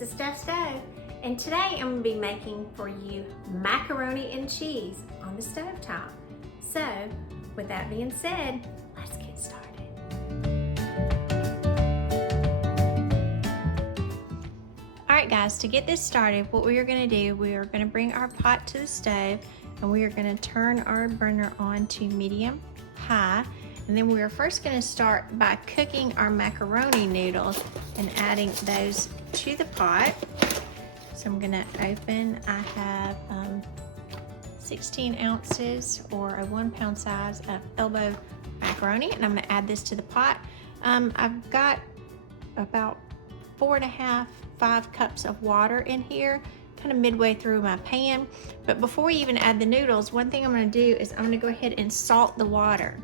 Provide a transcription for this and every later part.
This is Steph Stove, and today I'm going to be making for you macaroni and cheese on the stovetop. So, with that being said, let's get started. Alright guys, to get this started, what we are going to do, we are going to bring our pot to the stove, and we are going to turn our burner on to medium high. And then we are first going to start by cooking our macaroni noodles and adding those to the pot. So I'm going to open, I have 16 ounces or a 1 pound size of elbow macaroni, and I'm going to add this to the pot. I've got about 4.5–5 cups of water in here, kind of midway through my pan. But before we even add the noodles, one thing I'm going to do is I'm going to go ahead and salt the water.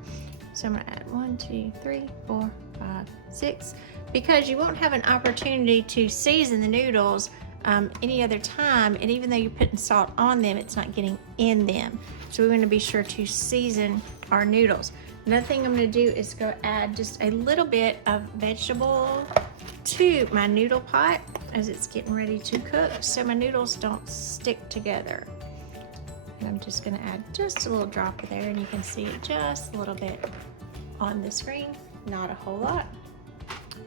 So I'm going to add 1, 2, 3, 4, 5, 6, because you won't have an opportunity to season the noodles any other time, and even though you're putting salt on them, it's not getting in them. So we're going to be sure to season our noodles. Another thing I'm going to do is go add just a little bit of vegetable to my noodle pot as it's getting ready to cook, so my noodles don't stick together. And I'm just going to add just a little drop of there, and you can see it just a little bit on the screen, not a whole lot.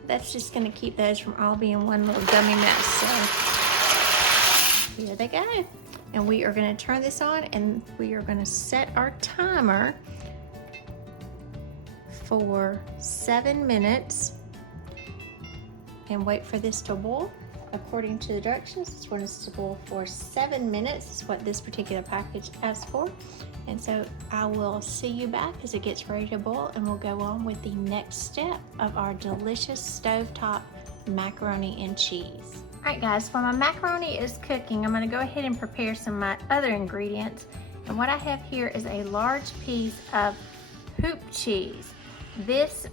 That's just going to keep those from all being one little gummy mess. So here they go. And we are going to turn this on, and we are going to set our timer for 7 minutes and wait for this to boil. According to the directions, this one is to boil for 7 minutes. That's what this particular package asks for. And so I will see you back as it gets ready to boil, and we'll go on with the next step of our delicious stovetop macaroni and cheese. All right guys, while my macaroni is cooking, I'm gonna go ahead and prepare some of my other ingredients. And what I have here is a large piece of hoop cheese. This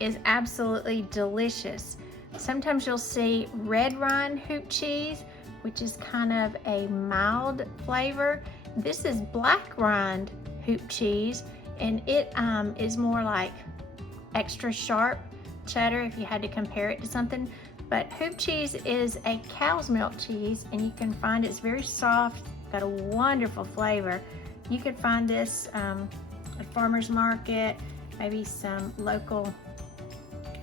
is absolutely delicious. Sometimes you'll see red rind hoop cheese, which is kind of a mild flavor. This is black rind hoop cheese, and it is more like extra sharp cheddar if you had to compare it to something. But hoop cheese is a cow's milk cheese, and you can find it's very soft, got a wonderful flavor. You could find this at farmer's market, maybe some local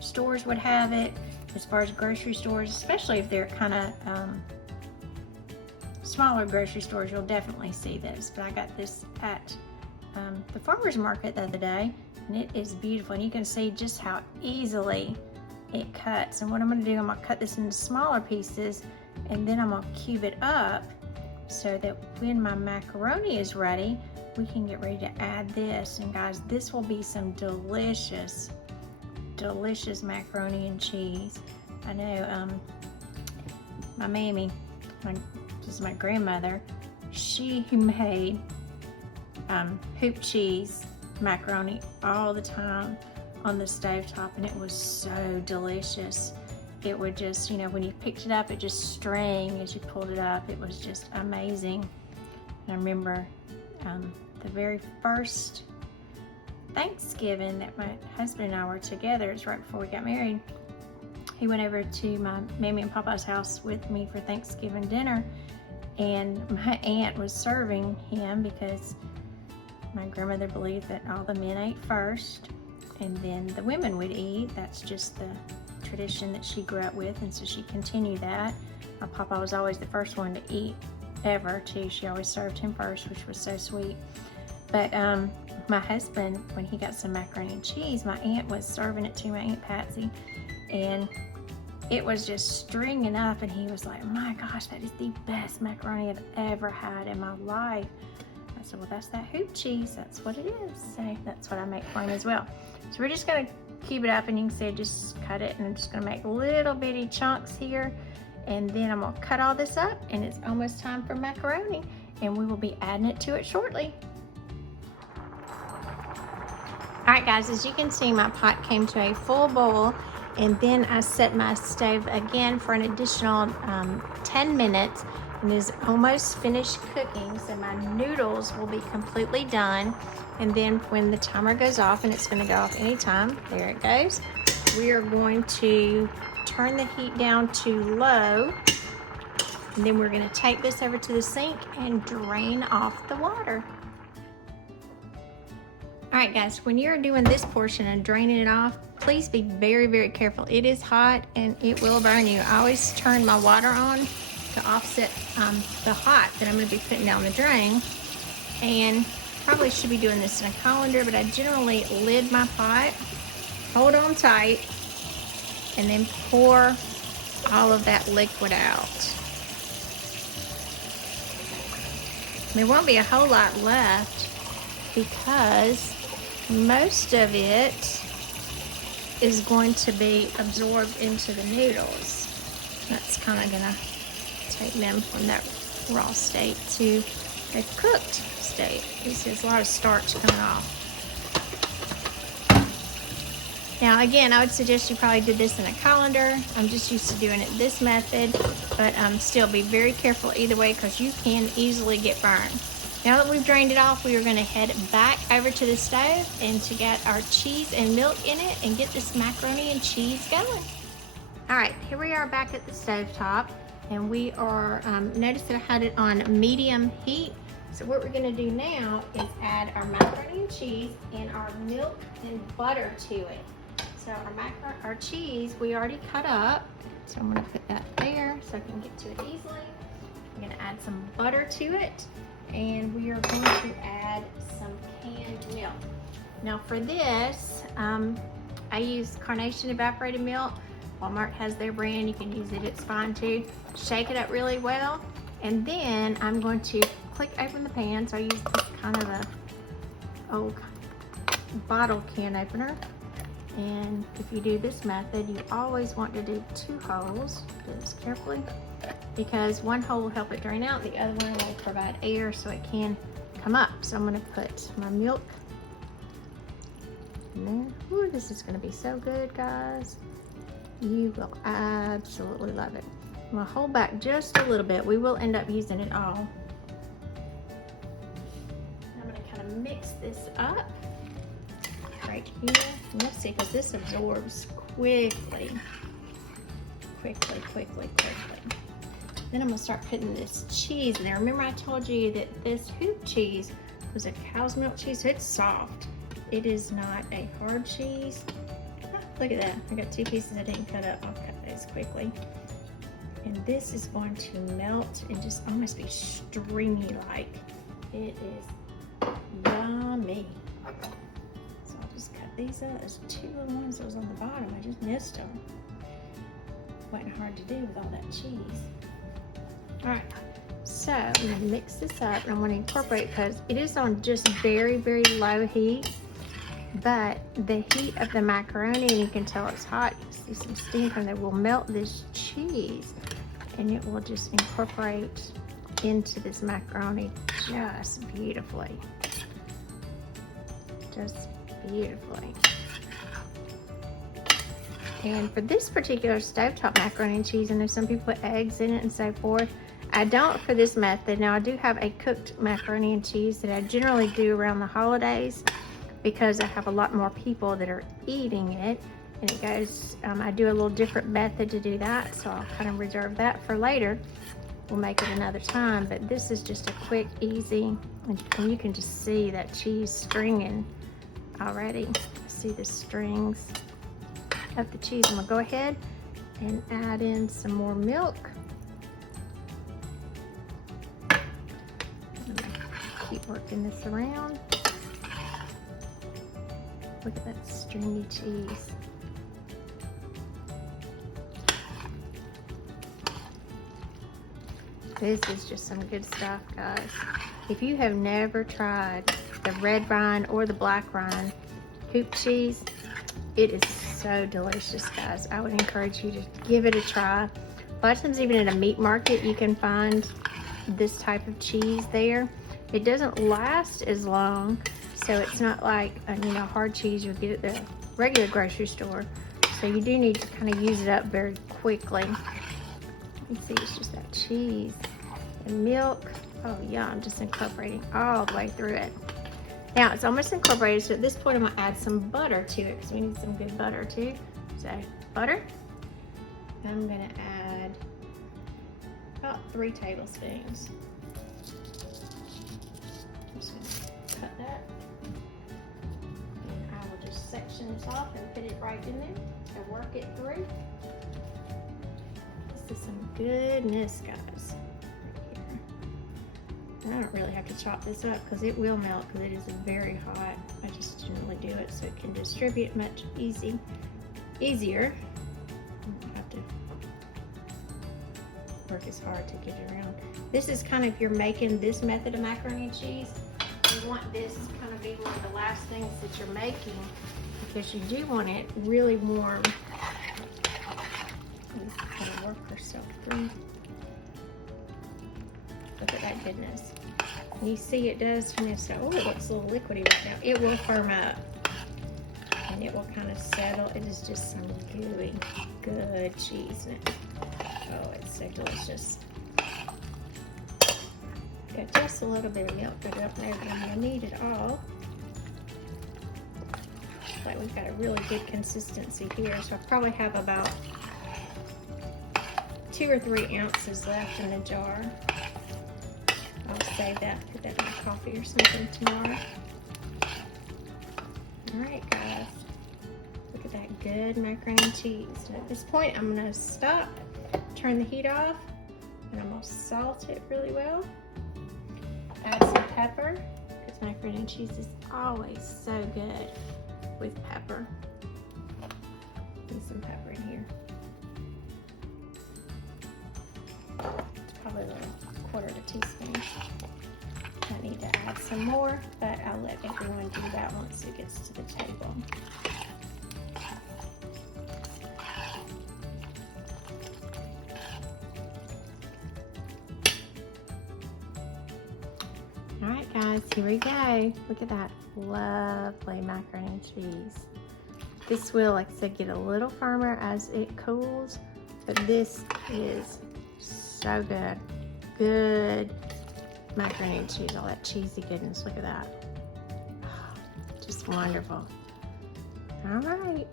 stores would have it. As far as grocery stores, especially if they're kind of smaller grocery stores, you'll definitely see this. But I got this at the farmer's market the other day, and it is beautiful. And you can see just how easily it cuts. And what I'm going to do, I'm going to cut this into smaller pieces, and then I'm going to cube it up so that when my macaroni is ready, we can get ready to add this. And guys, this will be some delicious macaroni and cheese. I know my mammy, this is my grandmother, she made hoop cheese macaroni all the time on the stovetop, and it was so delicious. It would just, you know, when you picked it up, it just string as you pulled it up. It was just amazing. And I remember the very first Thanksgiving that my husband and I were together, it's right before we got married, he went over to my Mammy and Papa's house with me for Thanksgiving dinner, and my aunt was serving him because my grandmother believed that all the men ate first and then the women would eat. That's just the tradition that she grew up with, and so she continued that. My Papa was always the first one to eat ever too. She always served him first, which was so sweet. But my husband, when he got some macaroni and cheese, my aunt was serving it to my Aunt Patsy, and it was just stringing up, and he was like, my gosh, that is the best macaroni I've ever had in my life. I said, well, that's that hoop cheese. That's what it is. So that's what I make for him as well. So we're just going to cube it up, and you can see I just cut it, and I'm just going to make little bitty chunks here. And then I'm going to cut all this up, and it's almost time for macaroni, and we will be adding it to it shortly. Alright guys, as you can see, my pot came to a full boil, and then I set my stove again for an additional 10 minutes, and is almost finished cooking, so my noodles will be completely done. And then when the timer goes off, and it's going to go off anytime, there it goes, we are going to turn the heat down to low. And then we're gonna take this over to the sink and drain off the water. All right, guys, when you're doing this portion and draining it off, please be very, very careful. It is hot and it will burn you. I always turn my water on to offset the hot that I'm gonna be putting down the drain. And probably should be doing this in a colander, but I generally lid my pot, hold on tight, and then pour all of that liquid out. There won't be a whole lot left because most of it is going to be absorbed into the noodles. That's kind of gonna take them from that raw state to a cooked state. This is a lot of starch coming off. Now again, I would suggest you probably did this in a colander. I'm just used to doing it this method, but still be very careful either way because you can easily get burned. Now that we've drained it off, we are going to head back over to the stove and to get our cheese and milk in it and get this macaroni and cheese going. All right, here we are back at the stove top, and we are, notice that I had it on medium heat. So what we're going to do now is add our macaroni and cheese and our milk and butter to it. So our cheese we already cut up, so I'm going to put that there so I can get to it easily. I'm going to add some butter to it, and we are going to add some canned milk. Now for this, I use Carnation evaporated milk. Walmart has their brand, you can use it, it's fine too. Shake it up really well, and then I'm going to click open the pan. So I use kind of a old bottle can opener. And if you do this method, you always want to do 2 holes. Do this carefully, because one hole will help it drain out, the other one will provide air so it can come up. So I'm going to put my milk in there. Ooh, this is going to be so good, guys. You will absolutely love it. I'm going to hold back just a little bit. We will end up using it all. I'm going to kind of mix this up right here. And you'll see, because this absorbs quickly. Then I'm going to start putting this cheese in there. Remember I told you that this hoop cheese was a cow's milk cheese, so it's soft. It is not a hard cheese. Ah, look at that. I got 2 pieces I didn't cut up. I'll cut those quickly. And this is going to melt and just almost be stringy like. It is yummy. So I'll just cut these up. There's 2 little ones that was on the bottom. I just missed them. Wasn't hard to do with all that cheese. All right, so I'm gonna mix this up, and I want to incorporate, because it is on just very, very low heat, but the heat of the macaroni, and you can tell it's hot, you see some steam from there, will melt this cheese, and it will just incorporate into this macaroni just beautifully. Just beautifully. And for this particular stovetop macaroni and cheese, I know some people put eggs in it and so forth. I don't for this method. Now I do have a cooked macaroni and cheese that I generally do around the holidays because I have a lot more people that are eating it. And it goes, I do a little different method to do that, so I'll kind of reserve that for later. We'll make it another time, but this is just a quick, easy, and you can just see that cheese stringing already. See the strings of the cheese. I'm gonna go ahead and add in some more milk. I'm gonna keep working this around. Look at that stringy cheese. This is just some good stuff, guys. If you have never tried the red rind or the black rind hoop cheese, it is so delicious, guys. I would encourage you to give it a try. A lot of times, even at a meat market, you can find this type of cheese there. It doesn't last as long, so it's not like hard cheese you'll get at the regular grocery store. So you do need to kind of use it up very quickly. You see, it's just that cheese and milk. Oh yeah, I'm just incorporating all the way through it. Now it's almost incorporated, so at this point I'm gonna add some butter to it because we need some good butter too. So butter, I'm gonna add about 3 tablespoons. I'm just gonna cut that. And I will just section this off and put it right in there and work it through. This is some goodness, guys. Right here. And I don't really have to chop this up because it will melt because it is very hot. I just generally do it so it can distribute much easier. I don't have to work as hard to get it around. This is kind of, if you're making this method of macaroni and cheese, you want this to kind of be one of the last things that you're making because you do want it really warm. This kind of work herself through. Look at that goodness. And you see it does, you know, so, oh, it looks a little liquidy right now. It will firm up and it will kind of settle. It is just some gooey, good cheese. Oh, it's so delicious. Got just a little bit of milk, but I don't know if I need it all. But we've got a really good consistency here, so I probably have about 2 or 3 ounces left in the jar. I'll save that, put that in my coffee or something tomorrow. Alright guys, look at that good macaroni and cheese. And at this point I'm going to stop, turn the heat off, and I'm going to salt it really well. Add some pepper, because macaroni and cheese is always so good with pepper. Put some pepper in here. It's probably a 1/4 teaspoon. I need to add some more, but I'll let everyone do that once it gets to the table. All right, guys, here we go. Look at that lovely macaroni and cheese. This will, like I said, get a little firmer as it cools, but this is so good. Good macaroni and cheese, all that cheesy goodness. Look at that. Just wonderful. All right.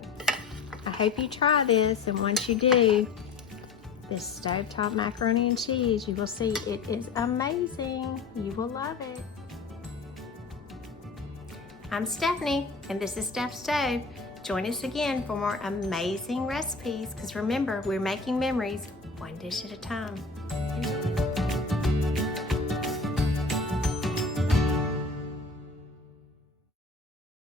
I hope you try this, and once you do, this stovetop macaroni and cheese, you will see it is amazing. You will love it. I'm Stephanie, and this is Steph Stove. Join us again for more amazing recipes, because remember, we're making memories one dish at a time.